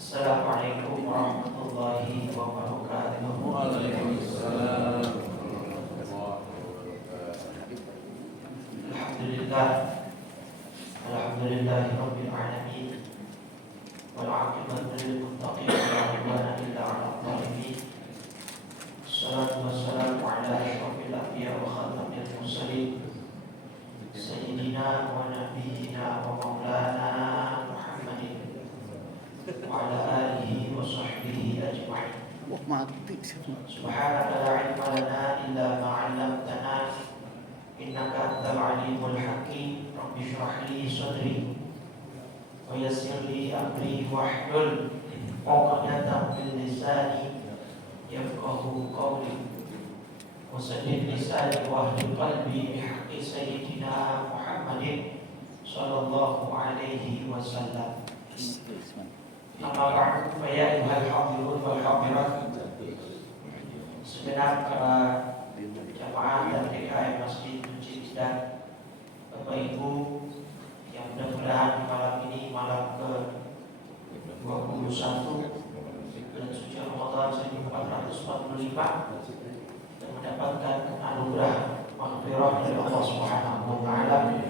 Assalamualaikum warahmatullahi wabarakatuh. Waalaikumsalam. Alhamdulillah, alhamdulillahirabbil alamin. Wal 'aqibatu lil muttaqin wa la 'udwana illa 'alal zalimin. Wassalatu wassalamu ala asyrafil anbiya wa khatamil mursalin sayyidina wa nabiyyina wa maulana Muhammadin wa ala alihi wa sahbihi ajma'in. Subhanaka la ilma lana illa ma 'allamtana innaka antal alimul hakim. Rabbi shrah li sadri wa yassir li amri wahlul 'uqdatam min lisani yafqahu qawli wa saddid lisani wa hdil qalbi bihaqqi sayyidina Muhammadin sallallahu alaihi wasallam. Amma ba'du, fa ya ayyuhal hadirun wal hadirat, segenap para jamaah dan DKM Masjid Cibidan, Bapak Ibu yang mudah-mudahan malam ini malam ke-21 bulan suci Ramadan 1445 dan mendapatkan anugerah maghfirah dari Allah Subhanahu wa taala,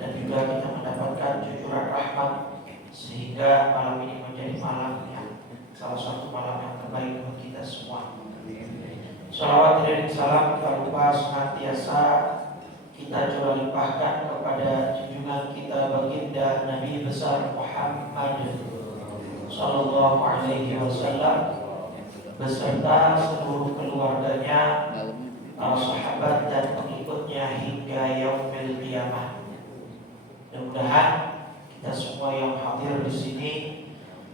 dan juga kita mendapatkan cucuran rahmat sehingga malam ini menjadi malam yang salah satu malam yang terbaik bagi kita semua. Salawat dan salam tak lupa senantiasa kita coba limpahkan kepada junjungan kita baginda Nabi besar Muhammad sallallahu alaihi wasallam beserta seluruh keluarganya, para sahabat dan pengikutnya hingga yaumil qiyamah. Mudah-mudahan kita semua yang hadir di sini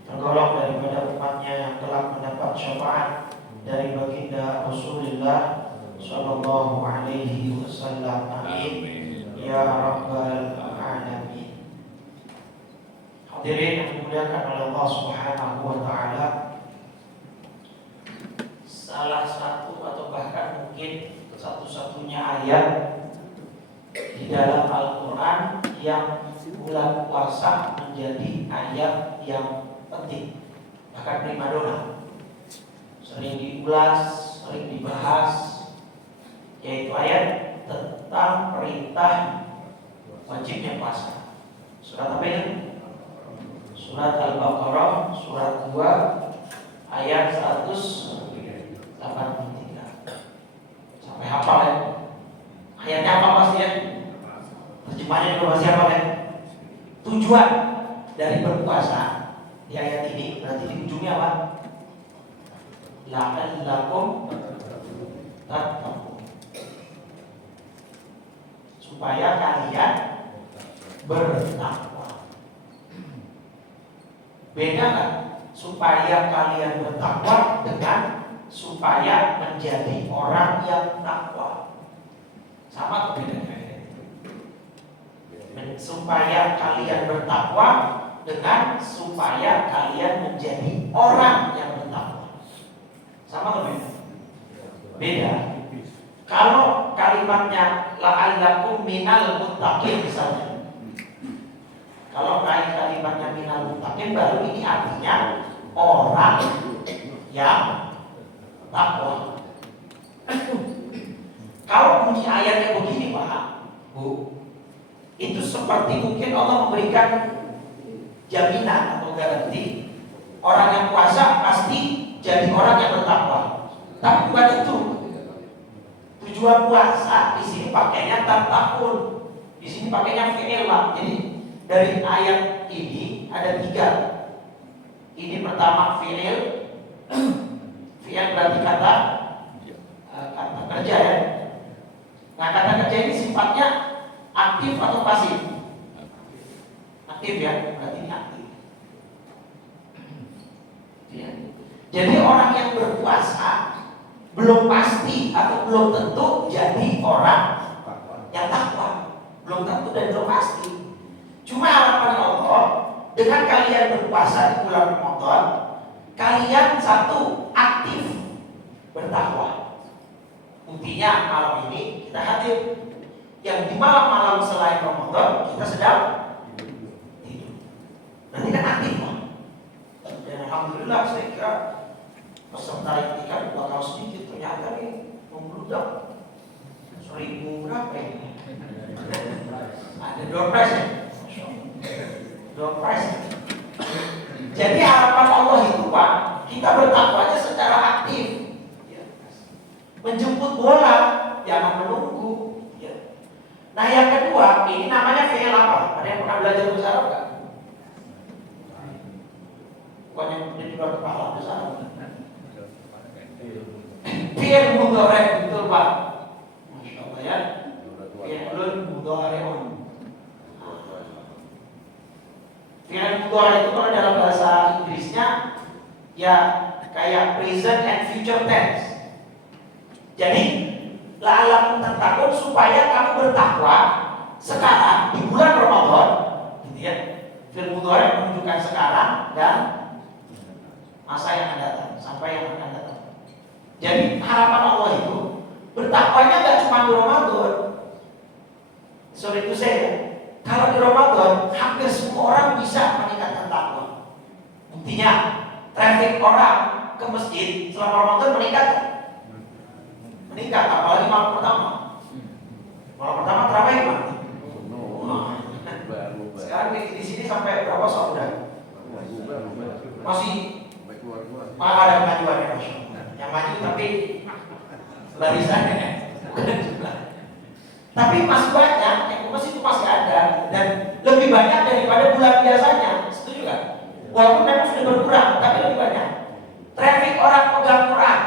tergolong daripada umatnya yang telah mendapat syafaat dari baginda Rasulullah sallallahu alaihi wasallam. Amin ya rabbal alamin. Hadirin yang dimuliakan oleh Allah Subhanahu wa taala, salah satu atau bahkan mungkin satu-satunya ayat di dalam Al-Qur'an yang bulan puasa menjadi ayat yang penting, bahkan primadona, sering diulas, sering dibahas, yaitu ayat tentang perintah wajibnya puasa. Surat apa ini? Surat Al-Baqarah, surat 2 ayat 183. Sampai hafal ya? Ayatnya apa pasti ya? Terjemahnya juga masih hafal ya? Tujuan dari berpuasa di ayat ini berarti di ujungnya apa? La'allakum tattaqun, supaya kalian bertakwa. Beda kan? Supaya kalian bertakwa dengan supaya menjadi orang yang takwa. Sama atau beda? Supaya kalian bertakwa dengan supaya kalian menjadi orang yang bertakwa. Sama atau beda? Beda. Kalau kalimatnya la'allakum minal muttaqin misalnya, kalau kalimatnya minal muttaqin, baru ini artinya orang yang takwa. Kalau bunyi ayatnya begini Pak, Bu, itu seperti mungkin Allah memberikan jaminan atau garansi orang yang puasa pasti jadi orang yang bertakwa. Tapi bukan itu tujuan puasa. Di sini pakainya tattaqun, di sini pakainya fi'il. Jadi dari ayat ini ada 3. Ini pertama fi'il. Fi'il berarti kata kerja ya. Nah, kata kerja ini sifatnya aktif atau pasif? Aktif ya, berarti ini aktif ya. Jadi orang yang berpuasa belum pasti atau belum tentu jadi orang yang takwa. Belum tentu dan belum pasti. Cuma harapan Allah dengan kalian berpuasa di bulan Ramadan, kalian satu aktif bertakwa. Buktinya malam ini kita hadir. Yang di malam-malam selain Ramadan kita sedang tidur. Berarti kan aktif, Pak. alhamdulillah saya kira peserta iktikaf bakal sedikit, ternyata nih membludak 1000 berapa ini? Ada door prize ya? Door prize. Jadi harapan Allah itu Pak, kita bertakwanya secara aktif, menjemput bola, jangan menunggu. Nah yang kedua, ini namanya fi'il apa? Ada yang pernah belajar bahasa Arab nggak? Bukan yang di luar kepala bahasa Arab. Fi'il mudhari, betul Pak. Masya Allah ya. Fi'il mudhari'un. Fi'il mudhari itu kalau dalam bahasa Inggrisnya ya kayak present and future tense. Jadi la'allakum tattaqun, supaya kamu bertakwa sekarang di bulan Ramadan, gitu ya. Fi'il mudhari menunjukkan sekarang dan masa yang akan datang, sampai yang akan datang. Jadi harapan Allah itu bertakwanya nggak cuma di Ramadan. Sorry itu saya, kalau di Ramadan hampir semua orang bisa meningkatkan takwa. Buktinya traffic orang ke masjid selama Ramadan meningkat. Meningkat, apalagi malam pertama. Malam pertama terawih Pak. Sekarang di sini sampai berapa sholat udah? Masih ada kemajuan ya Mas. Yang maju tapi barisannya bukan jumlah. Tapi masih banyak, yang masih itu masih ada dan lebih banyak daripada bulan biasanya. Setuju kan? Walaupun memang sudah berkurang, tapi lebih banyak. Traffic orang pegang Quran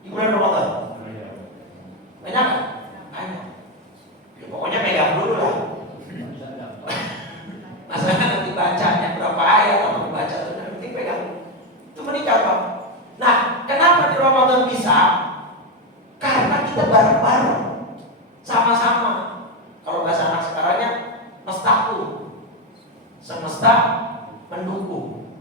di bulan Ramadan. Banyak kan? Banyak. Ya, pokoknya pegang dulu lah. Masalah nanti bacanya berapa ayat atau baca itu nanti pegang. Itu meningkat Pak. Nah, kenapa di Ramadan bisa? Karena kita bareng-bareng, sama-sama. Kalau bahasa anak sekarangnya mestaku, semesta mendukung.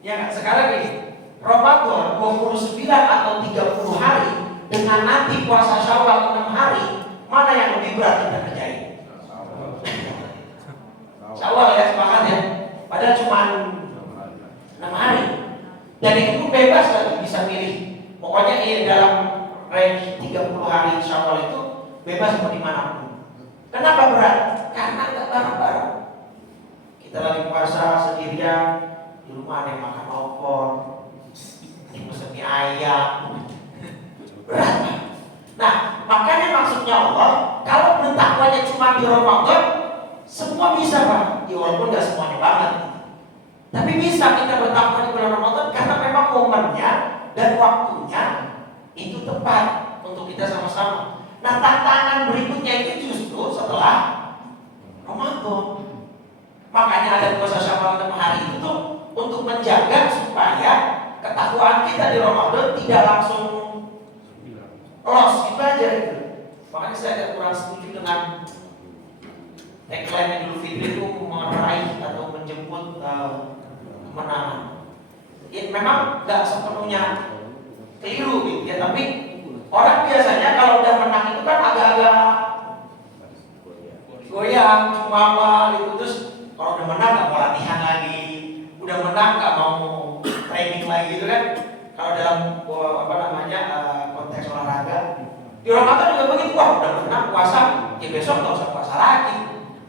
Ya kan? Sekarang ini Ramadan 29 atau 30 hari dengan nanti puasa Syawal 6 hari, mana yang lebih berat kita kerjain? Syawal ya, sepakat ya. Padahal cuma 6 hari. Dan itu pun bebas lagi, bisa milih. Pokoknya dalam range 30 hari Syawal itu bebas mau dimanapun. Kenapa berat? Karena nggak bareng-bareng. Kita lagi puasa sendirian, di rumah ada yang makan opor, yang pesen mie ayam, berat. Nah, makanya maksudnya Allah, kalau bertakwanya cuma di Ramadan, semua bisa Pak. Ya walaupun nggak semuanya banget. Tapi bisa kita bertakwa di bulan Ramadan karena memang momennya dan waktunya itu tepat untuk kita sama-sama. Nah, tantangan berikutnya itu justru setelah Ramadan. Makanya ada puasa Syawal 6 hari itu tuh untuk menjaga supaya ketakwaan kita di Ramadan tidak langsung loss gitu aja gitu. Makanya saya agak kurang setuju dengan tagline Idul Fitri itu meraih atau menjemput kemenangan. Ya, memang nggak sepenuhnya keliru gitu ya, tapi orang biasanya kalau udah menang itu kan agak-agak goyang, cuma gitu. Terus kalau udah menang nggak mau latihan lagi, udah menang nggak mau training lagi gitu kan. Kalau dalam konteks olahraga di Ramadan juga begitu. Wah udah menang puasa, ya besok nggak usah puasa lagi.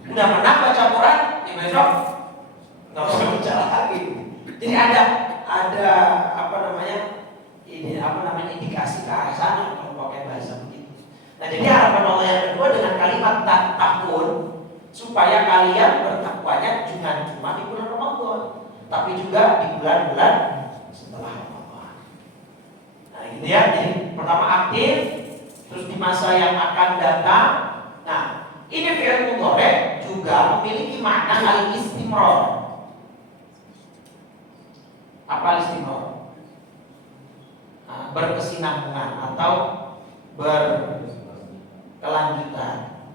Udah menang baca Quran, ya besok nggak usah baca lagi. Jadi ada indikasi ke arah sana kalau pakai bahasa begitu. Nah, jadi harapan Allah yang kedua dengan kalimat takun, supaya kalian bertakwanya jangan cuma di bulan Ramadan, tapi juga di bulan-bulan setelah Ramadan. Nah, ini ya. Jadi pertama aktif, terus di masa yang akan datang. Nah, ini fi'il mudhari juga memiliki makna al-istimrar. Apa istimrar? Berkesinambungan atau berkelanjutan,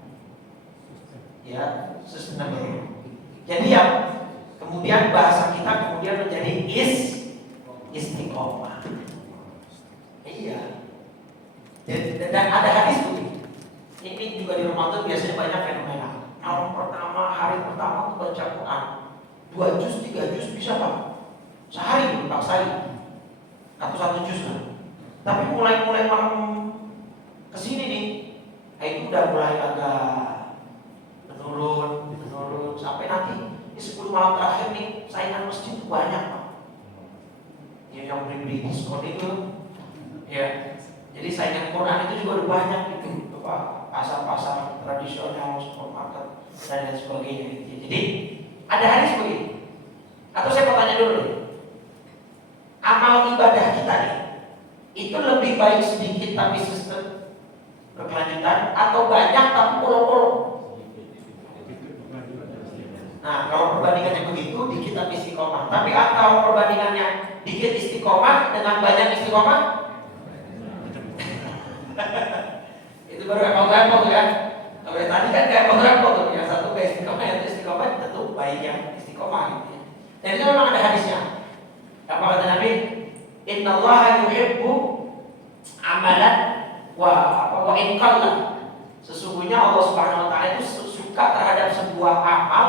ya, sustainable. Jadi yang kemudian bahasa kita kemudian menjadi istiqomah. Iya. Dan ada hadis tuh. Ini juga di Ramadan biasanya banyak fenomena. Malam pertama, hari pertama tuh baca Quran 2 juz, 3 juz bisa Pak. Sehari kali atau 1 juz lah. Tapi mulai malam kesini nih, itu udah mulai agak menurun sampai nanti di 10 malam terakhir nih saingan masjid itu banyak Pak. Ya, yang beli diskon itu, ya. Jadi saingan Quran itu juga udah banyak gitu, Pak. Pasar-pasar tradisional, supermarket dan lain sebagainya. Gitu. Jadi ada hadis begini. Atau saya mau tanya dulu nih, amal ibadah kita nih itu lebih baik sedikit tapi sistem berkelanjutan atau banyak tapi bolong-bolong? Nah, kalau perbandingannya begitu, dikit tapi istiqomah. Tapi kalau perbandingannya dikit istiqomah dengan banyak istiqomah, itu baru apple tuh kan. Kalau yang tadi kan kayak apple tuh, yang satu kayak istiqomah, yang itu istiqomah, tentu baik yang istiqomah gitu ya. Dan itu memang ada hadisnya. Apa kata Nabi? Innallaha yuhibbu amalan wa in qalla. Sesungguhnya Allah Subhanahu wa taala itu suka terhadap sebuah amal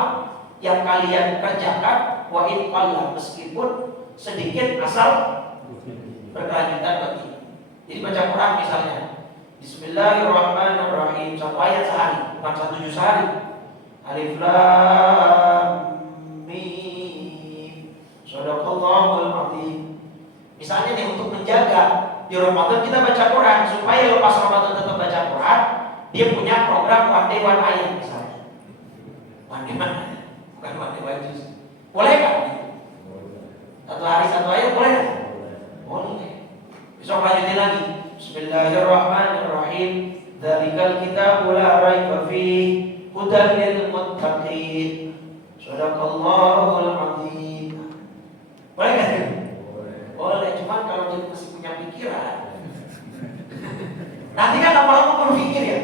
yang kalian kerjakan wa in qalla, meskipun sedikit asal berkelanjutan bagi. Jadi baca Quran misalnya, Bismillahirrahmanirrahim, 1 ayat sehari, bukan 1 juz sehari. Alif lam mim, shadaqallahul azim. Misalnya nih, untuk menjaga di Ramadan kita baca Quran, supaya lepas Ramadan tetap baca Quran, dia punya program one day one ayat misalnya. One day one, bukan one day one juz. Boleh kan? 1 hari 1 ayat boleh kan? Boleh. Besok lanjutin lagi. Bismillahirrahmanirrahim. Dzalikal kitabu la raiba fihi hudan lil muttaqin. Shadaqallahul azim. Boleh kan? Boleh, cuman kalau dia masih punya pikiran, nanti kan lama-lama berpikir ya,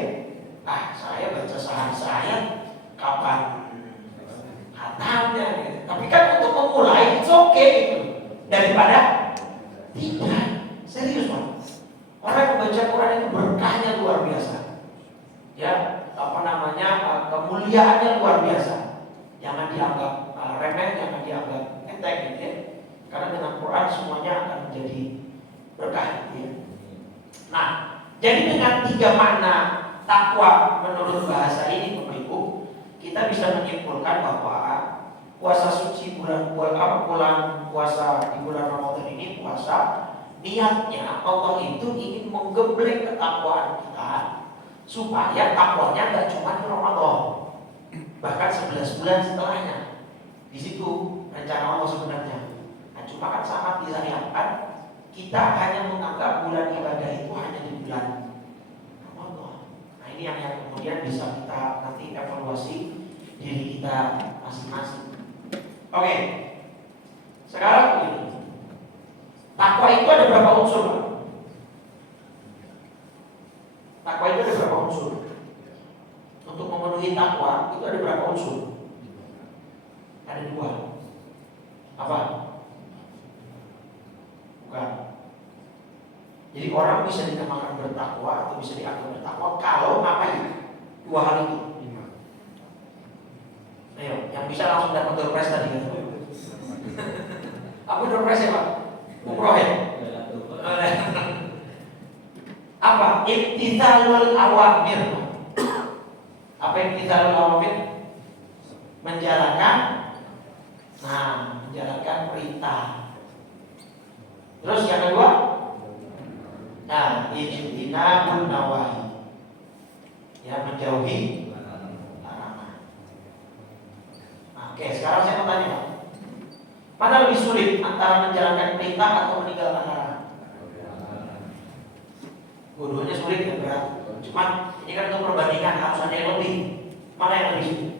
saya baca sehari saya kapan katanya gitu. Tapi kan untuk memulai it's okay gitu, daripada tidak. Serius Pak, orang yang membaca Quran itu berkahnya luar biasa, ya, kemuliaannya luar biasa. Jangan dianggap remeh, jangan dianggap enteng gitu ya. Karena dengan Quran semuanya akan menjadi berkah gitu ya. Nah, jadi dengan 3 makna takwa menurut bahasa ini Bapak Ibu, kita bisa menyimpulkan bahwa puasa suci bulan puasa di bulan Ramadan ini, puasa niatnya Allah itu ingin menggembleng ketakwaan kita supaya takwanya nggak cuma di Ramadan, bahkan 11 bulan setelahnya. Di situ rencana Allah sebenarnya. Nah, cuma kan sangat disayangkan kita hanya menganggap bulan ibadah itu hanya di bulan Ramadan. Nah, ini yang kemudian bisa kita nanti evaluasi diri kita masing-masing. Oke, sekarang begini. Takwa itu ada berapa unsur, Pak? Takwa itu ada berapa unsur? Untuk memenuhi takwa itu ada berapa unsur? Ada 2. Apa? Bukan. Jadi orang bisa dinamakan bertakwa atau bisa dianggap bertakwa kalau ngapain? 2 hal itu. Ayo, yang bisa langsung dapat door prize tadi kan? Apa door prize ya Pak? Umroh ya? Apa? Imtithalul awamir. Apa imtithalul awamir? Menjalankan perintah. Terus yang kedua? Nah, ijtinabun nawahi. Ya, menjauhi larangan. Oke, sekarang saya mau tanya Pak, mana lebih sulit antara menjalankan perintah atau meninggalkan larangan? Dua-duanya sulit ya, berat. Cuman ini kan untuk perbandingan, harus ada yang lebih. Mana yang lebih sulit?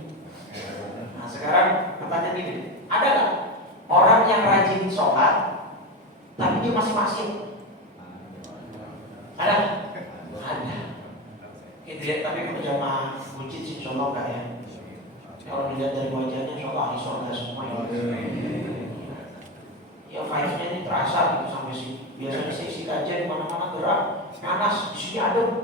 Nah, sekarang pertanyaan ini, ada nggak orang yang rajin sholat tapi dia masih maksiat? Ada? Ada. Gitu ya, tapi kalau jamaah buncit sih insya Allah enggak ya. Kalau dilihat dari wajahnya insya Allah ahli surga semua ya. Ya vibes-nya ini terasa gitu sampai sih. Biasanya isi kajian di mana-mana gerak, panas, di sini adem.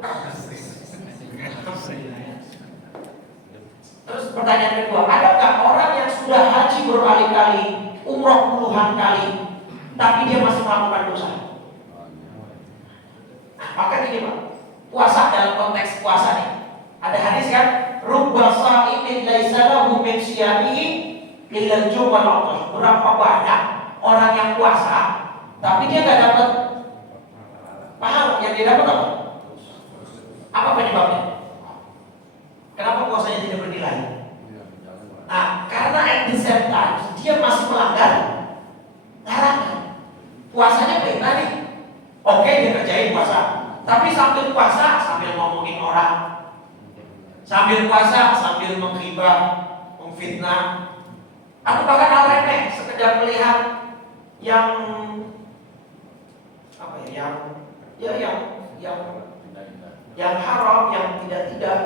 Terus pertanyaan kedua, adakah orang yang sudah haji berkali-kali, umroh puluhan kali, tapi dia masih melakukan dosa. Nah, maka gini Pak, puasa dalam konteks puasa nih, ada hadis kan, rubba sha'imin laisa lahu min siyamihi illa al-ju' wal 'atash. Berapa banyak orang yang puasa tapi dia nggak dapat pahala, yang dia dapat apa? Apa penyebabnya? Kenapa puasanya tidak bernilai? Nah, karena at the same time dia masih melanggar larangan. Puasanya perintah nih, oke dia kerjain puasa, tapi sambil puasa sambil ngomongin orang, sambil puasa sambil menghibah, memfitnah, atau bahkan hal remeh, sekedar melihat yang apa ya, yang haram, yang tidak.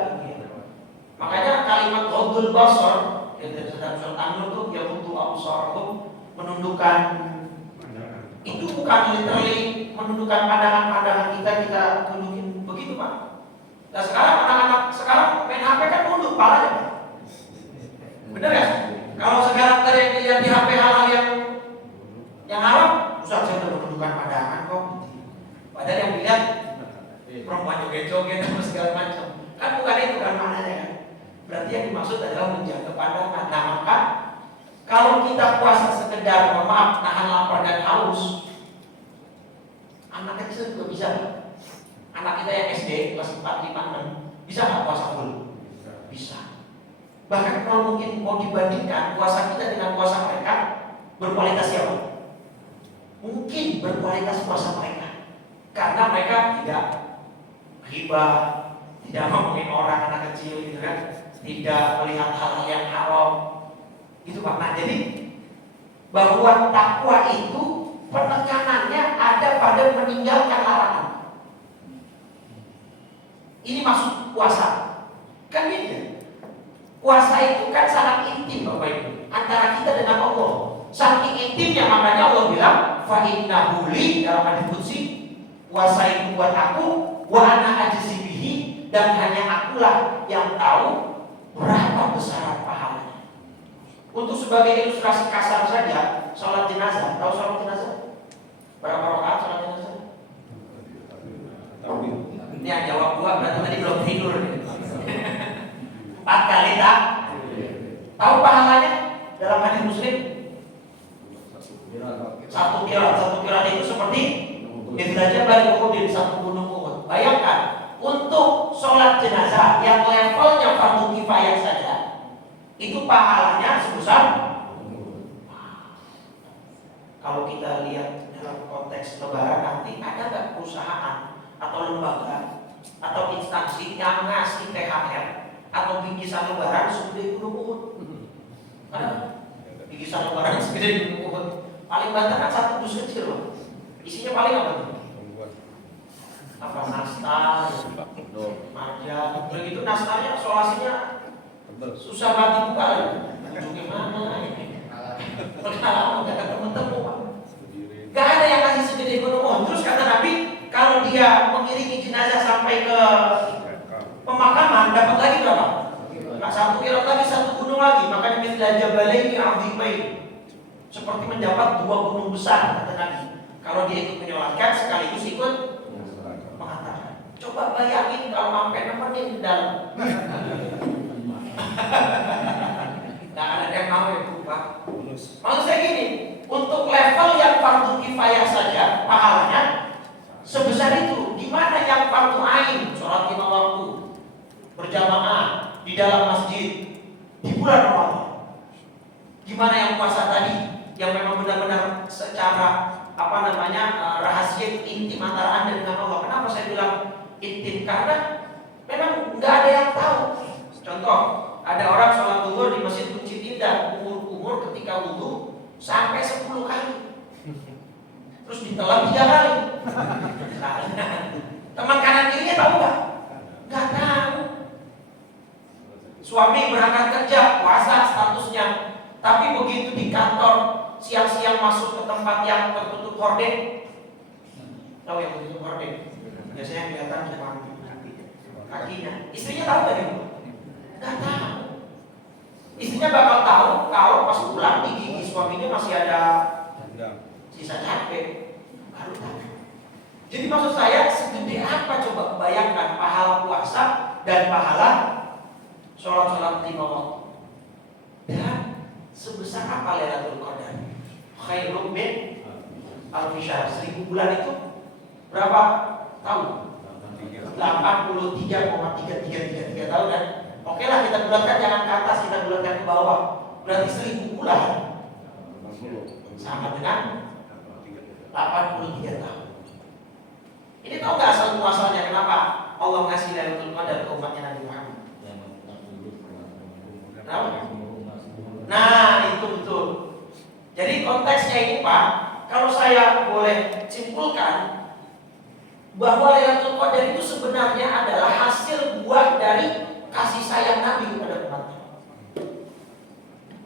Makanya kalimat ghaddul basar yang dalam surat An-Nur itu ya butuh absarhum, menundukkan, itu bukan literally menundukkan pandangan kita tundukin begitu Pak. Nah sekarang anak-anak sekarang main HP kan tunduk palanya Pak. Bener ya? Kalau sekarang tadi yang dilihat di HP hal-hal yang haram, Ustaz saya udah menundukkan pandangan kok. Padahal yang dilihat perempuan joget-joget dan segala macam. Kan bukan itu kan maknanya kan. Berarti yang dimaksud adalah menjaga pandangan. Nah maka kalau kita puasa sekedar maaf nahan lapar dan haus, anak kecil juga bisa. Anak kita yang SD kelas 4, 5, 6 bisa nggak puasa full? Bisa. Bahkan kalau mungkin mau dibandingkan puasa kita dengan puasa mereka, berkualitas siapa? Mungkin berkualitas puasa mereka, karena mereka tidak ghibah, tidak ngomongin orang anak kecil gitu kan, tidak melihat hal-hal yang haram. Itu Pak. Nah, jadi bahwa takwa itu penekanannya ada pada meninggalkan larangan. Ini maksud puasa. Kan gitu. Puasa itu kan sangat intim Bapak Ibu, antara kita dengan Allah. Saking intimnya makanya Allah bilang fa innahu li, dalam hadis qudsi, puasa itu buat aku, wa ana ajzi bihi, dan hanya akulah yang tahu berapa besar pahalanya. Untuk sebagai ilustrasi kasar saja, sholat jenazah, tahu sholat jenazah? Berapa rakaat sholat jenazah? Ini yang jawab gua berarti tadi belum tidur. 4 kali tak? Tahu pahalanya dalam hadis Muslim? Satu kirat itu seperti belajar balik Uhud, satu gunung Uhud. Bayangkan untuk sholat jenazah yang levelnya fardu kifayah saja, itu pahalanya sebesar. Kalau kita lihat dalam konteks lebaran nanti, ada nggak perusahaan atau lembaga atau instansi yang ngasih THR atau bingkisan lebaran segede gunung Uhud? Ada bingkisan lebaran segede gunung Uhud. Paling banter kan satu dus kecil loh. Isinya paling apa tuh? Apa nastar, marja, begitu nastarnya, solasinya susah banget dibuka lagi. Ujungnya mana? Pengalaman gak ada temen-temen Pak. Gak ada yang kasih segede gunung Uhud. Terus kata Nabi, kalau dia mengiringi jenazah sampai ke pemakaman, dapat lagi berapa? Nah, 1 kirat lagi, 1 gunung lagi. Makanya mithla jabalaini 'azimain, seperti mendapat 2 gunung besar, kata Nabi. Kalau dia ikut menyolatkan sekaligus ikut mengatakan. Coba bayangin kalau sampai nemenin di dalam. Nah, ada yang mau ya Pak. Maksud saya gini, untuk level yang fardu kifayah saja pahalanya sebesar itu. Gimana yang fardu ain, sholat 5 waktu berjamaah di dalam masjid di bulan Ramadan? Gimana yang puasa tadi, yang memang benar-benar secara rahasia intim antara Anda dengan Allah. Kenapa saya bilang intim? Karena memang nggak ada yang tahu. Contoh, ada orang sholat zuhur di masjid Kunci Indah, umur ketika wudu sampai 10 kali, terus ditelan 3 kali. Teman kanan kirinya tahu nggak? Nggak tahu. Suami berangkat kerja, puasa statusnya, tapi begitu di kantor siang-siang masuk ke tempat yang tertutup horden. Tahu yang tertutup horden? Biasanya yang kelihatan cuma kakinya. Istrinya tahu nggak dia? Nggak tahu. Istrinya bakal tahu kalau pas pulang di gigi suaminya masih ada sisa capek, baru takut. Jadi maksud saya, segede apa coba bayangkan pahala puasa dan pahala sholat-sholat 5 waktu. Dan sebesar apa Lailatul Qadar? Khairum min alfi syahr. 1000 bulan itu berapa tahun? 83,3333 tahun kan? Oke lah, kita bulatkan jangan ke atas, kita bulatkan ke bawah. Berarti 1000 bulan sama dengan 83 tahun. Ini tahu nggak asal muasalnya kenapa Allah ngasih Lailatul Qadar ke umatnya Nabi Muhammad? Kenapa? Nah, itu betul. Jadi konteksnya ini Pak, kalau saya boleh simpulkan bahwa Lailatul Qadar itu sebenarnya adalah hasil buah dari kasih sayang Nabi kepada umatnya.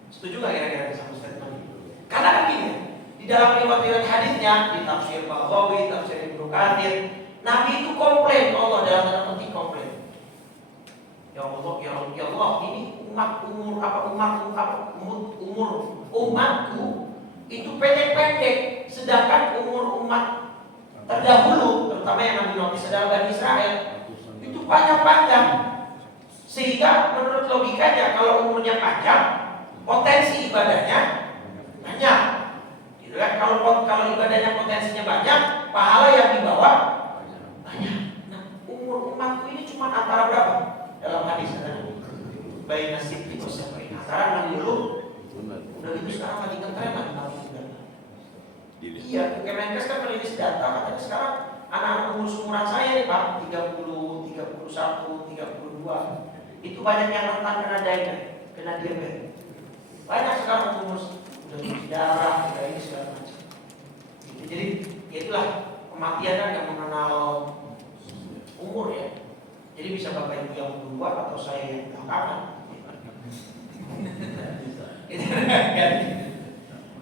Setuju nggak kira-kira sama statement Nabi? Karena begini, di dalam riwayat hadisnya di tafsir Baghawi, tafsir Ibnu Katsir, Nabi itu komplain Allah dalam tanda petik komplain. Ya Allah, ya Allah, ini umatku itu pendek-pendek, sedangkan umur umat terdahulu, terutama yang Nabi Nuh sedang Bani Israel, itu panjang-panjang. Sehingga menurut logikanya kalau umurnya panjang, potensi ibadahnya banyak. Gitu kan? Kalau ibadahnya potensinya banyak, pahala yang dibawa banyak. Nah, umur umatku ini cuma antara berapa? Dalam hadis kata bayi nasib itu seperti antara 60. Udah gitu sekarang lagi ngetren lagi 60. Iya, Kemenkes kan merilis data katanya sekarang anak-anak umur seumuran saya nih Pak, 30, 31, 32. Itu banyak yang rentan kena diabetes. Banyak sekarang umur udah darah, udah ini segala macam. Jadi itulah kematian kan yang mengenal umur ya. Jadi bisa Bapak Ibu yang tua atau saya yang belakangan.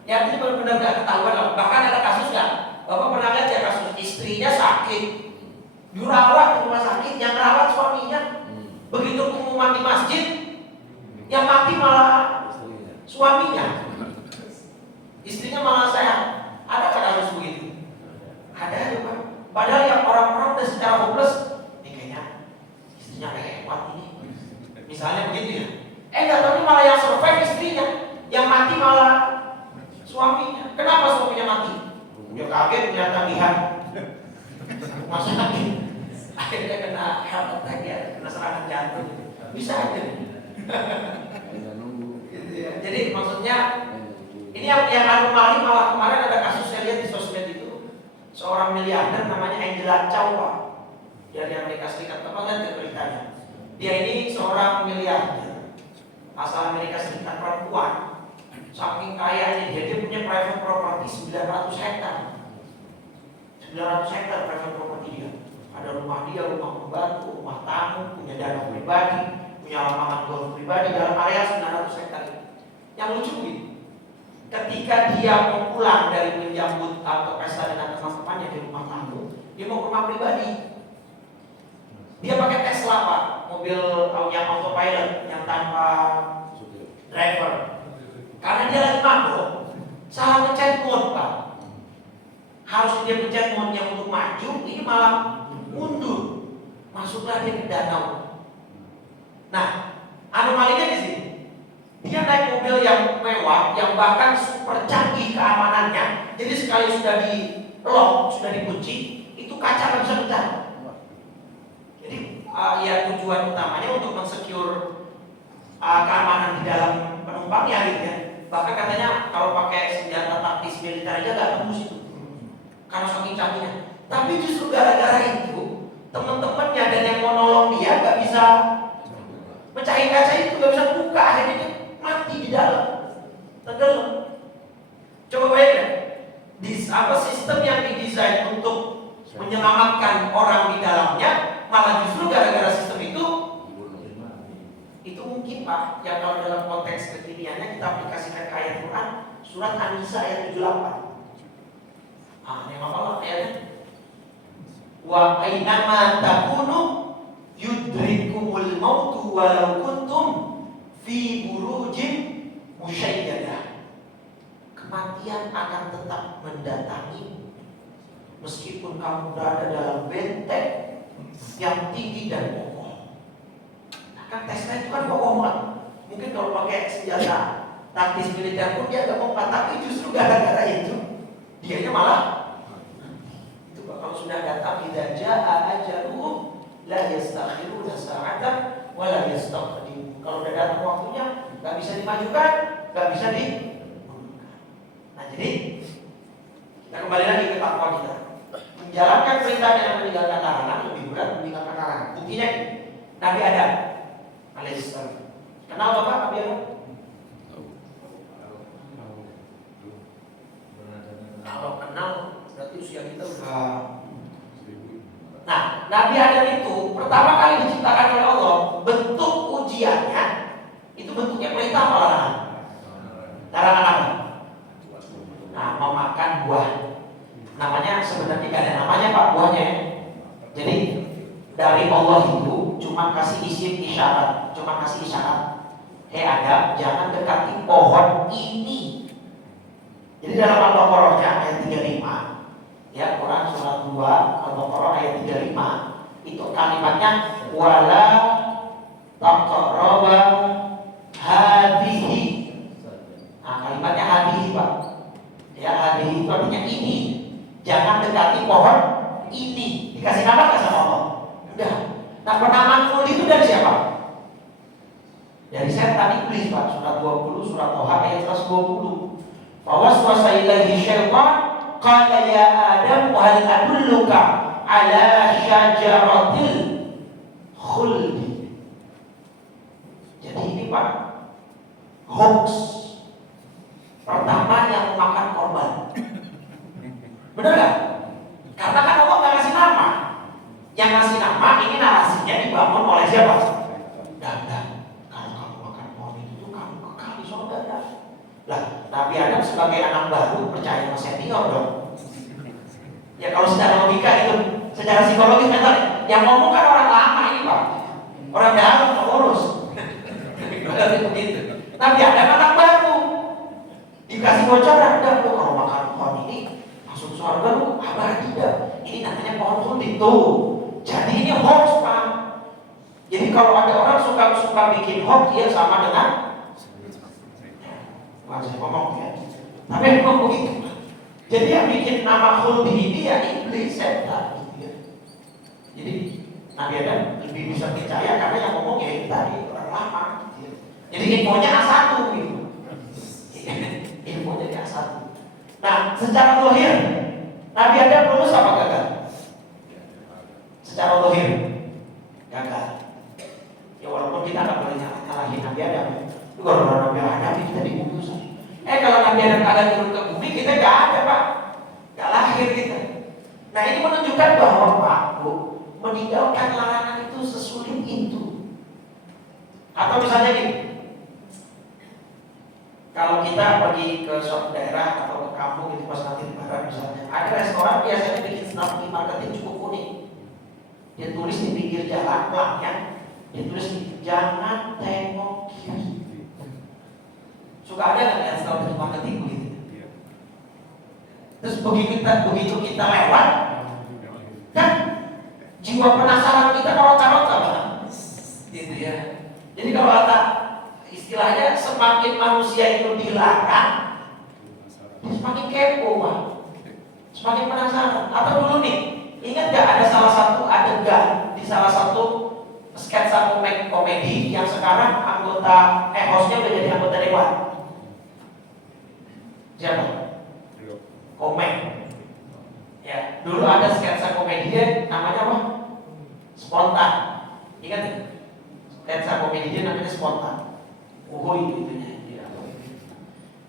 Ya ini benar-benar gak ketahuan lah. Bahkan ada kasus nggak? Bapak pernah lihat ya kasus istrinya sakit, dirawat di rumah sakit, yang rawat suaminya. Begitu pengumuman di masjid, yang mati malah suaminya, istrinya malah sehat. Ada kasus begitu? Ada ya Pak. Padahal yang orang-orang udah secara hopeless, ini kayaknya istrinya lewat ini. Misalnya begitu ya. Nggak tahu malah yang survive istrinya, yang mati malah suaminya. Kenapa suaminya mati? Dia kaget ternyata lihat rumah sakit. Akhirnya kena heart attack ya, kena serangan jantung. Bisa aja. Gitu ya. Jadi maksudnya ini yang anomali malah kemarin ada kasus saya lihat di sosmed itu seorang miliarder namanya Angela Chow Pak, dari Amerika Serikat. Apa lihat beritanya? Dia ini seorang miliarder asal Amerika Serikat, perempuan. Saking kayanya dia punya private property 900 hektar. 900 hektar private property dia. Ada rumah dia, rumah pembantu, rumah tamu, punya danau pribadi, punya lapangan golf pribadi dalam area 900 hektar itu. Yang lucu begini, ketika dia mau pulang dari menyambut atau pesta dengan teman-temannya di rumah tamu, dia mau ke rumah pribadi. Dia pakai Tesla Pak, mobil yang autopilot, yang tanpa driver. Karena dia lagi mabuk, salah pencet mode Pak. Harus dia pencet mode-nya untuk maju, ini malah mundur. Masuklah dia ke danau. Nah, anomalinya di sini. Dia naik mobil yang mewah, yang bahkan super canggih keamanannya. Jadi sekali sudah di lock, sudah dikunci, itu kaca nggak bisa pecah. Jadi ya tujuan utamanya untuk mensecure keamanan di dalam penumpangnya gitu ya. Bahkan katanya kalau pakai senjata taktis militer aja nggak tembus itu, karena saking canggihnya. Tapi justru gara-gara itu teman-temannya dan yang mau nolong dia nggak bisa pecahin kaca itu, nggak bisa buka, akhirnya dia mati di dalam, tenggelam. Coba bayangkan, sistem yang didesain untuk menyelamatkan orang di dalamnya, malah justru gara-gara sistem itu mungkin Pak, yang kalau dalam konteks kekiniannya kita aplikasikan ke ayat Quran, surat An-Nisa ayat 78. Yang apa ayatnya? Wa aynama takunu yudrikumul mautu walau kuntum fi burujin musyayyadah. kematian akan tetap mendatangi meskipun kamu berada dalam benteng yang tinggi dan kokoh. Nah, kan tesnya itu kan kokoh banget. Mungkin kalau pakai senjata taktis militer pun dia gak kompat, tapi justru gara-gara itu dianya malah itu kalau sudah datang idza jaa ajaluhum la yastakhiruna sa'atan wa la yastaqdimun. Kalau sudah datang waktunya gak bisa dimajukan, gak bisa di. Nah, jadi kita kembali lagi ke takwa kita. Menjalankan perintah yang meninggalkan larangan lebih berat meninggalkan larangan. Buktinya Nabi Adam alaihissalam. Kenal Bapak Nabi Adam? Kalau kenal berarti usia kita udah. Nah, Nabi Adam itu pertama kali diciptakan oleh Allah, bentuk ujiannya itu bentuknya perintah apa larangan? Larangan apa? Nah, memakan buah. Namanya sebenarnya gak ada namanya Pak buahnya. Jadi dari Allah itu cuma kasih isim isyarat, cuma kasih isyarat. Hei Adam, jangan dekati pohon ini. Jadi dalam Al-Baqarah ayat 35, ya Quran surat 2 Al-Baqarah ayat 35 itu kalimatnya wala taqraba hadhihi. Nah, kalimatnya hadhihi Pak. Ya, hadhihi itu artinya ini. Jangan dekati pohon ini. Dikasih nama nggak sama Allah? Udah. Nah, penamaan full itu dari siapa? Dari setan iblis Pak. Surat 20, surat Toha ayat 120. Fawaswasa ilaihi syaitan qala ya Adam hal adulluka ala syajaratil khuldi. Jadi ini Pak, hoax pertama yang memakan korban. Benar gak? Karena kan Allah gak ngasih nama. Yang ngasih nama ini narasinya dibangun oleh siapa? Dan kalau kamu makan pohon itu kamu kekal di surga. Lah, Nabi Adam sebagai anak baru percaya sama senior dong. Ya kalau secara logika itu, secara psikologis mental, yang ngomong kan orang lama ini Pak. Orang dalam pengurus. Berarti begitu. Nabi Adam anak baru dikasih bocoran, dan kalau makan pohon ini masuk surga lu abadi tidak. Ini namanya pohon khuldi tuh. Jadi ini hoax Pak. Jadi kalau ada orang suka bikin hoax, dia sama dengan saya ngomong ya. Tapi memang begitu. Jadi yang bikin nama khuldi ini ya iblis setan. Jadi Nabi Adam lebih bisa percaya karena yang ngomong ya itu tadi orang lama. Jadi infonya A1 gitu. Infonya A1. Nah, secara zahir Nabi Adam lulus apa gagal? Secara zahir gagal. Ya walaupun kita nggak boleh nyalahin Nabi Adam. Itu kalau Nabi Adam kita diputus. Kalau Nabi Adam kagak turun ke bumi kita nggak ada Pak, nggak lahir kita. Nah ini menunjukkan bahwa Pak Bu, meninggalkan larangan itu sesulit itu. Atau misalnya gini, kalau kita pergi ke suatu daerah atau ke kampung gitu pas nanti lebaran misalnya, ada restoran biasanya bikin strategi marketing cukup unik. Dia tulis di pinggir jalan pelangnya, dia tulis jangan tengok kiri. Suka ada nggak yang strategi marketing begitu? Terus begitu kita lewat, kan jiwa penasaran kita kalau gitu ya. Jadi kalau kata istilahnya semakin manusia itu dilarang, semakin kepo Pak, semakin penasaran. Atau dulu nih, ingat gak ada salah satu adegan di salah satu sketsa komedi yang sekarang anggota hostnya udah jadi anggota dewan. Siapa? Komeng. Ya, dulu ada sketsa komedi namanya apa? Spontan. Ingat ya? Sketsa komedi namanya spontan. Itunya.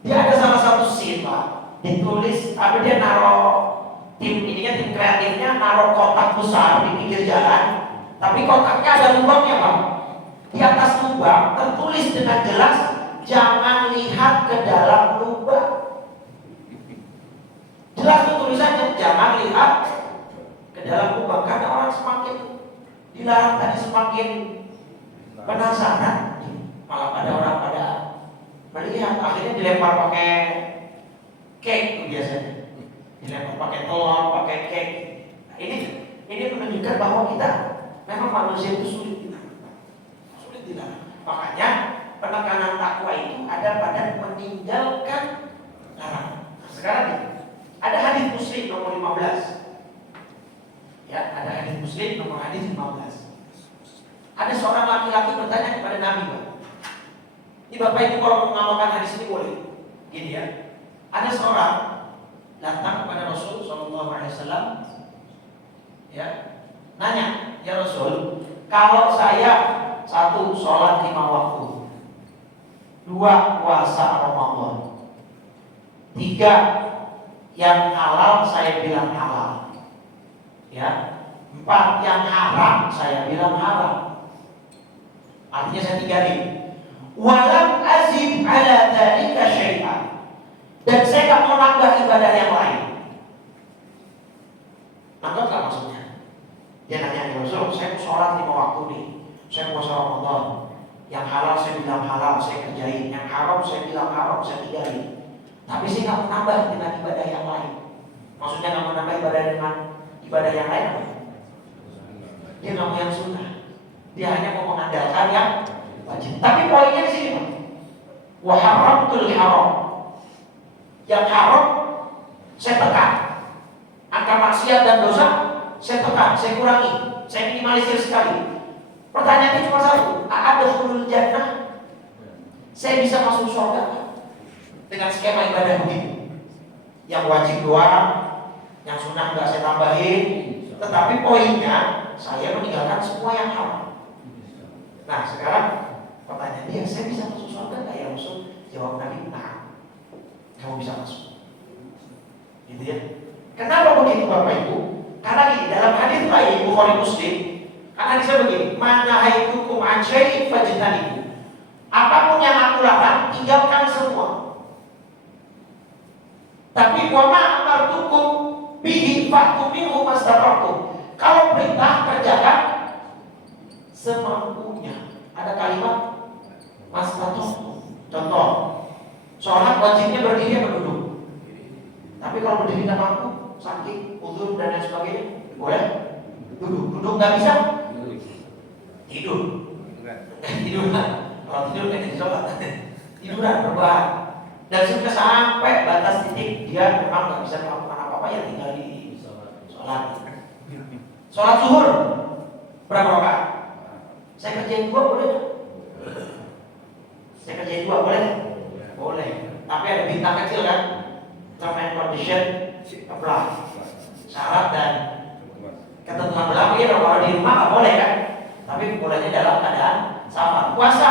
Dia ada salah satu scene Pak, ditulis apa dia naruh tim kreatifnya naruh kotak besar di pinggir jalan, tapi kotaknya ada lubangnya Pak. Di atas lubang tertulis dengan jelas jangan lihat ke dalam lubang. Jelas tuh tulisannya jangan lihat ke dalam lubang. Karena orang semakin dilarang tadi semakin penasaran, malah pada orang pada melihat, akhirnya dilempar pakai cake itu biasanya. Dilempar pakai telur, pakai cake. Nah, ini menunjukkan bahwa kita memang manusia itu sulit dilarang. Makanya penekanan takwa itu ada pada meninggalkan larangan. Nah, sekarang nih, ada hadis Muslim nomor 15. Ya, ada hadis Muslim nomor hadis 15. Ada seorang laki-laki bertanya kepada Nabi, Pak. Ini Bapak Ibu kalau mengamalkan hadis ini boleh. Gini ya. Ada seorang datang kepada Rasul sallallahu alaihi wasallam, ya, nanya, "Ya Rasul, kalau saya satu sholat 5 waktu, 2 puasa Ramadan, 3 yang halal saya bilang halal, ya, 4 yang haram saya bilang haram." Artinya saya tinggalin. Walam azid ala dzalika syai'an. Dan saya gak mau nambah ibadah yang lain. Nangkep gak maksudnya? Dia nanya, "Ya Rasul, saya mau sholat 5 waktu nih, saya puasa Ramadan, yang halal saya bilang halal, saya kerjain, yang haram saya bilang haram, saya tinggalin. Tapi saya gak mau nambah dengan ibadah yang lain." Maksudnya gak mau nambah ibadah dengan ibadah yang lain apa? Dia gak mau yang sunnah. Dia hanya mau mengandalkan yang wajib. Tapi poinnya di sini, Pak. Wa haramtul haram. Yang haram saya tekan. Angka maksiat dan dosa saya tekan, saya kurangi, saya minimalisir sekali. Pertanyaannya cuma satu, adkhulul jannah? Saya bisa masuk surga dengan skema ibadah begitu? Yang wajib doang, yang sunnah enggak saya tambahin. Tetapi poinnya saya meninggalkan semua yang haram. Nah sekarang pertanyaan dia, saya bisa masuk surga nggak ya Rasul? Jawab Nabi, nah, kamu bisa masuk. Gitu ya. Kenapa begitu Bapak Ibu? Karena di dalam hadis lain Bukhari Muslim, karena hadisnya begini, "Manahaitukum an syai'in fajtanibu." Apapun yang aku larang, tinggalkan semua. Tapi wa ma amartukum bihi fa'tu minhu mastata'tum. Kalau perintah kerjakan semampunya. Ada kalimat mastata'tum. Contoh, sholat wajibnya berdiri atau duduk? Tapi kalau berdiri nggak mampu, sakit, uzur dan lain sebagainya, boleh duduk. Duduk nggak bisa, tidur. Tiduran. Kalau tidur kan jadi sholat. Tiduran berbahan. Dan sudah sampai batas titik dia memang nggak bisa melakukan apa-apa, ya tinggal di sholat. Sholat zuhur berapa rakaat? Saya kerjain 2 boleh? Saya kerjain 2 boleh? Boleh. Tapi ada bintang kecil kan? Term and condition apply. Syarat dan ketentuan berlaku ya. Kalau di rumah nggak boleh kan? Tapi bolehnya dalam keadaan safar. Puasa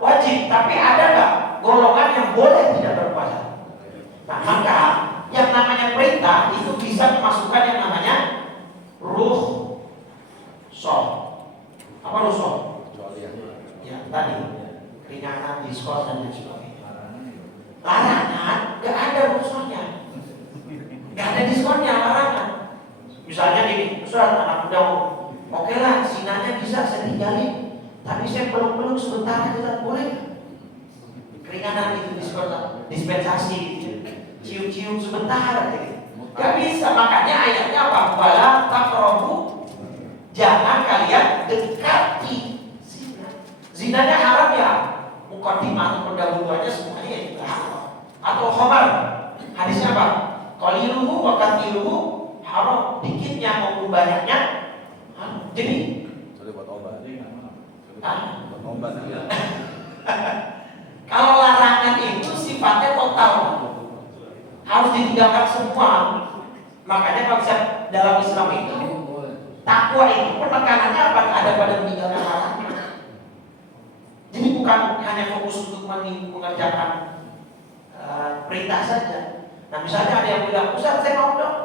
wajib, tapi ada nggak golongan yang boleh tidak berpuasa? Nah maka yang namanya perintah itu bisa memasukkan yang namanya rukhsah. Apa rukhsah? Ya tadi keringanan, diskon dan lain sebagainya. Larangan nggak ada rukhsahnya, nggak ada diskonnya larangan. Misalnya gini, Ustaz, anak muda oke lah, sinanya bisa saya tinggalin, tapi saya peluk-peluk sebentar aja, boleh? Keringanan itu diskon, dispensasi, cium-cium sebentar aja. Gak bisa, makanya ayatnya apa? Wala taqrabu, jangan kalian dekati zina. Zinanya haram ya, muqaddimah pendahuluannya semuanya ya juga haram. Atau khamar, hadisnya apa? Qaliluhu wa kathiruhu haram, dikitnya maupun banyaknya haram. Jadi buat obat. Buat obat. Kalau larangan itu sifatnya total, harus ditinggalkan semua. Makanya konsep dalam Islam itu takwa itu penekanannya apa? Ada pada meninggalkan larangan. Jadi bukan hanya fokus untuk mengerjakan perintah saja. Nah misalnya ada yang bilang, Ustaz saya mau dong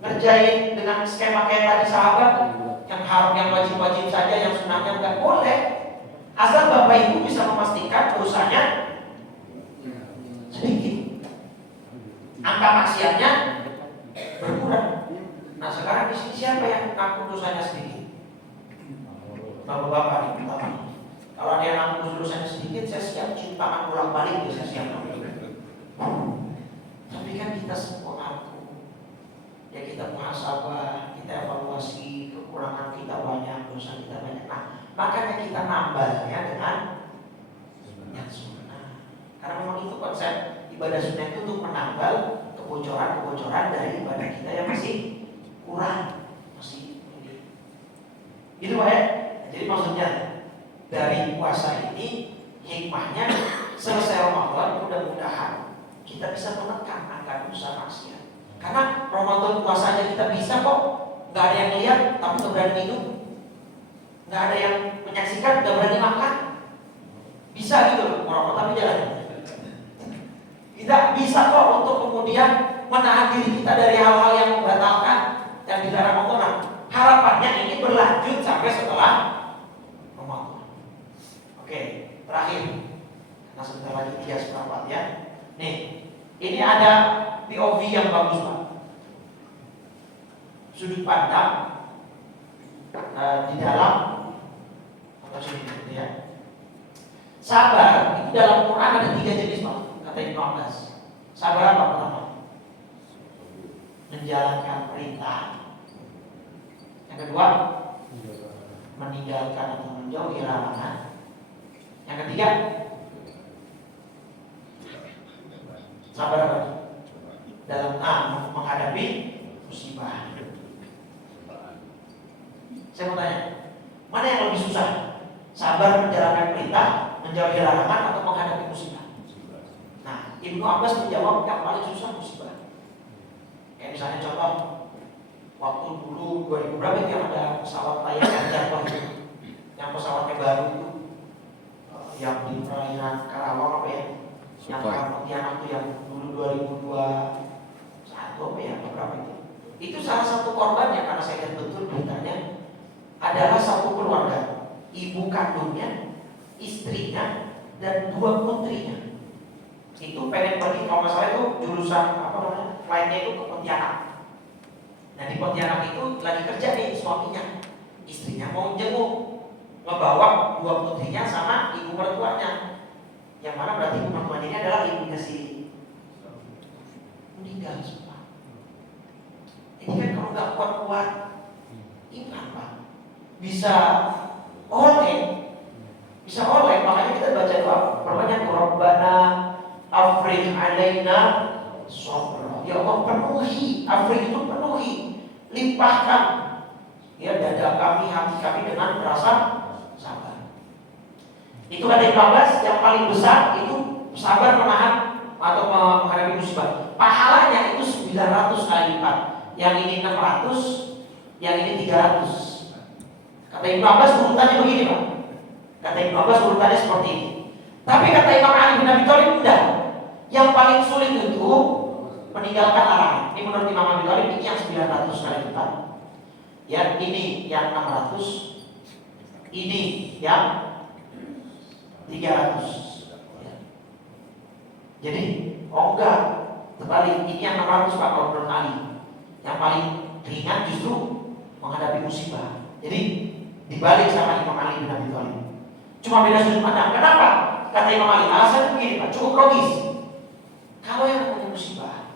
ngerjain dengan skema kayak tadi sahabat, yang haram, yang wajib-wajib saja, yang sunahnya enggak boleh. Asal Bapak Ibu bisa memastikan dosanya sedikit, angka maksiatnya berkurang. Nah sekarang di sini siapa yang ngaku dosanya sedikit? Bapak-bapak ini pertama. Kalau ada yang ngaku dosanya sedikit, saya siap cium tangan pulang balik, saya siap. Tapi Tapi kan kita semua ngaku, ya kita muhasabah, kita evaluasi, kekurangan kita banyak, dosa kita banyak. Nah, makanya kita nambahnya dengan yang sunnah. Karena memang itu konsep ibadah sunnah itu untuk menambal kebocoran-kebocoran dari ibadah kita yang masih kurang, masih ini. Gitu Pak ya. Jadi maksudnya dari puasa ini hikmahnya selesai Ramadan mudah-mudahan kita bisa menekan angka dosa maksiat. Karena Ramadan puasa aja kita bisa kok, nggak ada yang lihat tapi nggak berani minum, nggak ada yang menyaksikan nggak berani makan, bisa gitu loh orang tapi jalan. Kita bisa kok untuk kemudian menahan diri kita dari hal-hal yang membatalkan yang dilarang Allah. Harapannya ini berlanjut sampai setelah Ramadan. Oke, terakhir. Nah sebentar lagi 3/4 ya. Nih, ini ada POV yang bagus Pak. Sudut pandang di dalam apa sudut itu ya. Sabar itu dalam Quran ada 3 jenis Pak. Kata Ibnu Abbas. Sabar apa pertama? Menjalankan perintah. Yang kedua, meninggalkan atau menjauhi larangan. Yang ketiga, sabar apa? Dalam menghadapi musibah. Saya mau tanya, mana yang lebih susah? Sabar menjalankan perintah, menjauhi larangan, atau menghadapi musibah? Nah, Ibnu Abbas menjawab yang paling susah musibah. Kayak misalnya contoh, waktu dulu 2000 berapa itu yang ada pesawat Lion jatuh itu, yang pesawatnya baru itu, yang di perairan Karawang apa ya? Yang Pontianak itu yang dulu 2021 apa ya? Berapa itu? Itu salah satu korbannya karena saya lihat betul beritanya adalah satu keluarga, ibu kandungnya, istrinya, dan 2 putrinya. Itu pengen pergi kalau nggak salah itu jurusan apa namanya? Lainnya itu ke Pontianak. Nah di Pontianak itu lagi kerja nih suaminya, istrinya mau jenguk, ngebawa 2 putrinya sama ibu mertuanya. Yang mana berarti ibu mertuanya ini adalah ibunya si meninggal semua. Ini kan kalau nggak kuat-kuat iman Pak, bisa oleh, makanya kita baca doa perbanyak Rabbana afrigh alaina sabra. Ya Allah penuhi, afrigh itu penuhi, limpahkan ya dada kami, hati kami dengan rasa sabar. Itu ada 15 yang paling besar itu sabar menahan atau menghadapi musibah. Pahalanya itu 900 kali lipat. Yang ini 600, yang ini 300. Kata Ibnu Abbas urutannya begini Pak. Kata Ibnu Abbas urutannya seperti ini. Tapi kata Imam Ali bin Abi Thalib enggak. Yang paling sulit itu meninggalkan larangan. Ini menurut Imam Abi Thalib ini yang 900 kali lipat. Yang ini yang 600. Ini yang 300. Jadi enggak, terbalik. Ini yang 600 Pak kalau menurut Ali. Yang paling ringan justru menghadapi musibah. Jadi dibalik sama Imam Ali bin Abi Thalib. Cuma beda sudut pandang. Kenapa? Kata Imam Ali, alasannya begini Pak, cukup logis. Kalau yang punya musibah,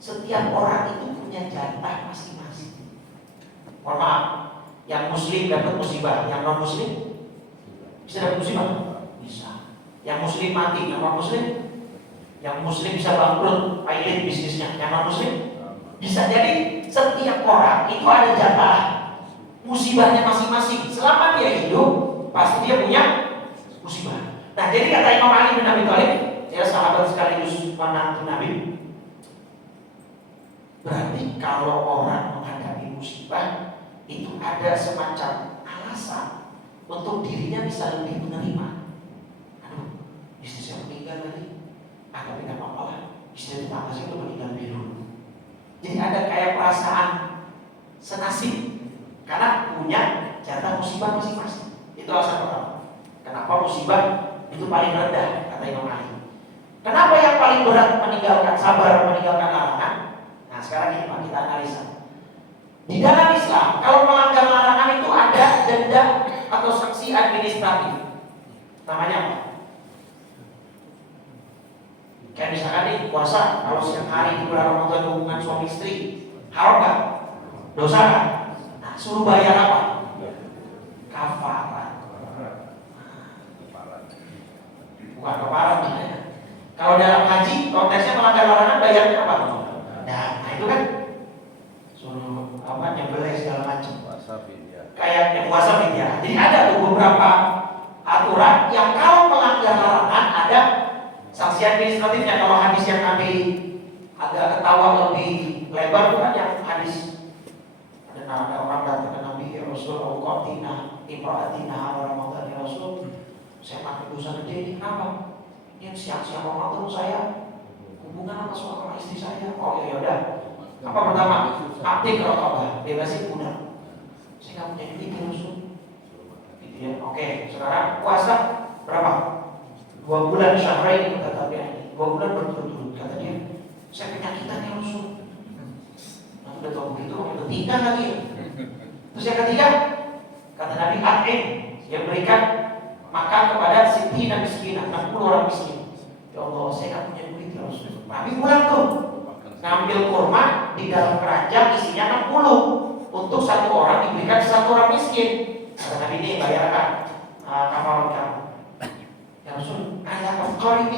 setiap orang itu punya jatah masing-masing. Mohon maaf, yang muslim dapat musibah, yang non muslim bisa dapat musibah? Bisa. Yang muslim mati, yang non muslim? Yang muslim bisa bangkrut, pilot bisnisnya, yang non muslim bisa. Jadi setiap orang itu ada jatah musibahnya masing-masing. Selama dia hidup, pasti dia punya musibah. Nah, jadi kata Imam Ali bin Abi Thalib, ya sahabat sekaligus menantu Nabi, berarti kalau orang menghadapi musibah itu ada semacam alasan untuk dirinya bisa lebih menerima. Aduh, istri saya meninggal tadi, tapi tidak apa-apa lah, istri tetangga saya itu meninggal dulu. Jadi ada kayak perasaan senasib karena punya jatah musibah masing-masing. Itu alasan pertama. Kenapa musibah itu paling rendah kata Imam Ali. Kenapa yang paling berat meninggalkan sabar, meninggalkan larangan? Nah sekarang ini Pak kita analisa. Di dalam Islam kalau melanggar larangan itu ada denda atau sanksi administratif. Namanya apa? Kayak misalkan nih puasa, kalau siang hari di bulan Ramadan hubungan suami istri, haram nggak? Dosa nggak? Nah, suruh bayar apa? Kafarat. Bukan kafarat namanya. Kalau dalam haji konteksnya melanggar larangan bayarnya apa? Nah itu kan suruh apa nyembelih segala macam. Kayak yang puasa ya. Jadi ada tuh beberapa aturan yang kalau melanggar larangan ada sanksi administratifnya. Kalau hadis yang Nabi agak ketawa lebih lebar itu kan yang hadis ada orang datang ke Nabi, ya Rasul, Qatina, Imra'atina, Ramadan ya Rasul, saya mati dosa gede ini kenapa? Ini siang-siang Ramadan saya hubungan sama suami istri saya. Oh ya udah. Apa pertama? Aktif rokobah, bebasin budak. Saya nggak punya duit ya Rasul. Gitu ya. Oke, sekarang puasa berapa? 2 bulan syahrain kata dia. 2 bulan berturut-turut kata dia. Saya penyakitan ya Rasul. Nah, udah tahu begitu, yang ketiga lagi. Terus yang ketiga, kata Nabi At'im, yang berikan makan kepada siti dan miskin, 60 orang miskin. Ya Allah, saya nggak punya duit ya Rasul. Nabi pulang tuh, ngambil kurma di dalam keranjang isinya 60 untuk 1 orang diberikan 1 orang miskin. Kata Nabi ini bayarkan kafarat kamu. Ya Rasul, ayah kafari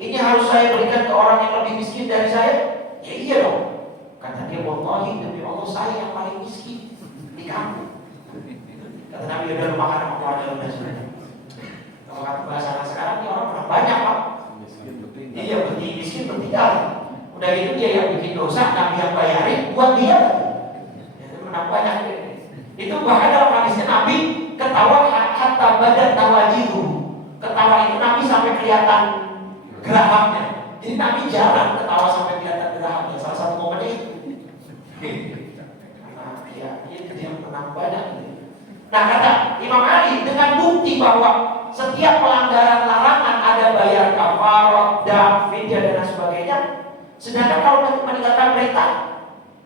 ini harus saya berikan ke orang yang lebih miskin dari saya? Ya iya dong. Kata dia, wallahi demi Allah saya yang paling miskin di kampung. Kata Nabi udah makan sama keluarga udah sebenarnya. Kalau kata bahasa anak sekarang ini orang udah banyak pak. Iya miskin bertiga. Udah gitu dia yang bikin dosa, Nabi yang bayarin buat dia. Itu menang banyak. Itu bahkan dalam hadisnya Nabi ketawa hatta badan tawajihu. Ketawa itu Nabi sampai kelihatan gerahaknya. Jadi Nabi jarang ketawa sampai kelihatan gerahaknya. Salah satu momennya itu. Nah, ya itu dia menang banyak. Nah kata Imam Ali dengan bukti bahwa setiap pelanggaran larangan ada bayar kafarat, dam, fidyah dan sebagainya. Sedangkan kalau meninggalkan perintah,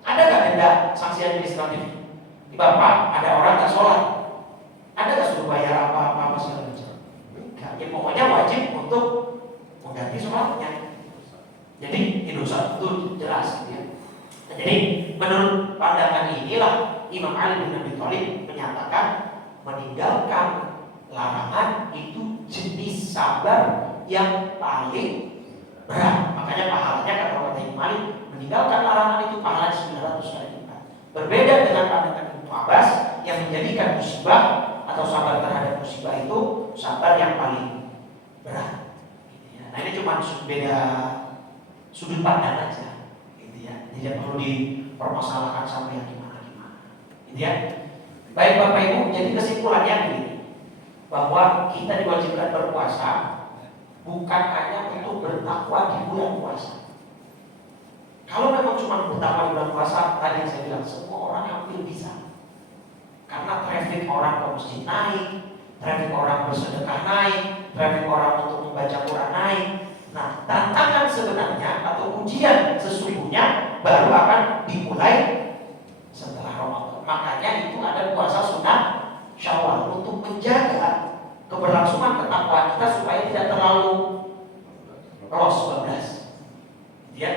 ada nggak denda sanksi administratif? Bapak ada orang nggak sholat, ada nggak suruh bayar apa segala macam? Enggak, ya pokoknya wajib untuk mengganti sholatnya. Jadi itu dosa itu jelas. Ya. Nah, jadi menurut pandangan inilah Imam Ali bin Abi Thalib menyatakan meninggalkan larangan itu jenis sabar yang paling berat. Makanya pahalanya kata Imam Ali, meninggalkan larangan itu pahalanya 900 kali lipat. Berbeda dengan pandangan Ibnu Abbas yang menjadikan musibah atau sabar terhadap musibah itu sabar yang paling berat. Nah ini cuma beda sudut pandang aja, gitu ya. Tidak perlu dipermasalahkan sampai yang gimana-gimana, gitu ya. Baik Bapak Ibu, jadi kesimpulannya begini, bahwa kita diwajibkan berpuasa bukan hanya untuk bertakwa di bulan puasa. Kalau memang cuma bertakwa di bulan puasa, tadi yang saya bilang semua orang hampir bisa. Karena traffic orang ke masjid naik, traffic orang bersedekah naik, traffic orang untuk membaca Quran naik. Nah, tantangan sebenarnya atau ujian sesungguhnya baru akan dimulai setelah Ramadan. Makanya itu ada puasa sunnah Syawal untuk menjaga keberlangsungan ketakwaan kita supaya tidak terlalu loss bablas. Ya.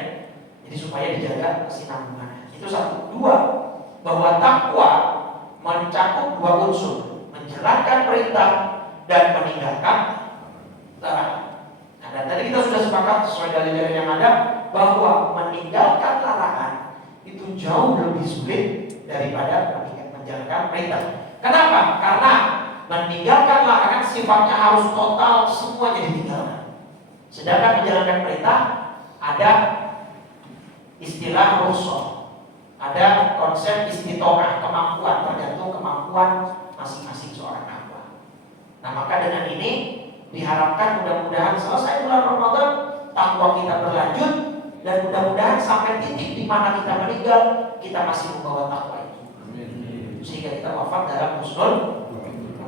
Jadi supaya dijaga kesinambungannya. Itu satu. 2, bahwa takwa mencakup 2 unsur, menjalankan perintah dan meninggalkan larangan. Dan tadi kita sudah sepakat sesuai dalil-dalil yang ada bahwa meninggalkan larangan itu jauh lebih sulit daripada menjalankan perintah. Kenapa? Karena meninggalkan larangan sifatnya harus total, semuanya ditinggalkan. Sedangkan menjalankan perintah ada istilah rukhsah, ada konsep istitoah, kemampuan, tergantung kemampuan masing-masing seorang hamba. Nah maka dengan ini diharapkan mudah-mudahan selesai bulan Ramadan, takwa kita berlanjut dan mudah-mudahan sampai titik di mana kita meninggal kita masih membawa takwa itu, sehingga kita wafat dalam husnul.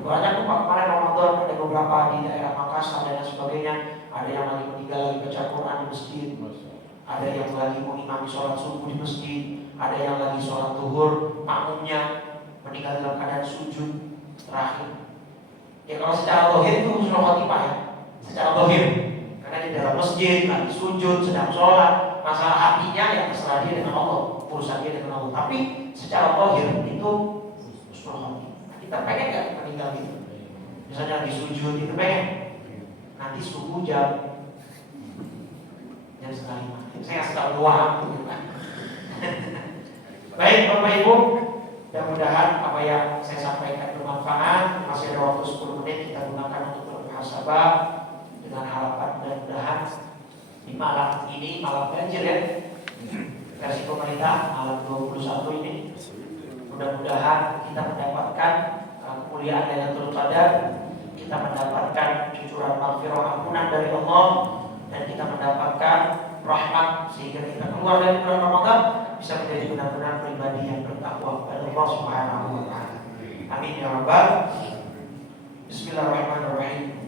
Banyak tuh kemarin Ramadan ada beberapa di daerah Makassar dan sebagainya, ada yang lagi meninggal lagi baca Quran di masjid, ada yang lagi mengimami sholat subuh di masjid, ada yang lagi sholat zuhur makmumnya meninggal dalam keadaan sujud terakhir. Ya kalau secara zahir itu husnul khotimah ya, secara zahir. Karena di dalam masjid, lagi sujud, sedang sholat, masalah hatinya yang terserah dia dengan Allah, urusan dia dengan Allah. Tapi secara zahir itu husnul khotimah. Kita pengen nggak meninggal gitu? Misalnya lagi sujud itu pengen, nanti subuh jam sekali. Saya kasih tahu doang. Baik Bapak Ibu, mudah-mudahan apa yang saya sampaikan bermanfaat. Masih ada waktu 10 menit kita gunakan untuk bermuhasabah dengan harapan mudah-mudahan di malam ini, malam ganjil ya, versi pemerintah malam 21 ini, mudah-mudahan kita mendapatkan kemuliaan Lailatul Qadar, kita mendapatkan cucuran maghfirah ampunan dari Allah, dan kita mendapatkan rahmat sehingga kita keluar dari bulan Ramadan bisa menjadi benar-benar pribadi yang bertakwa kepada Allah Subhanahu wa taala. Amin ya rabbal. Bismillahirrahmanirrahim.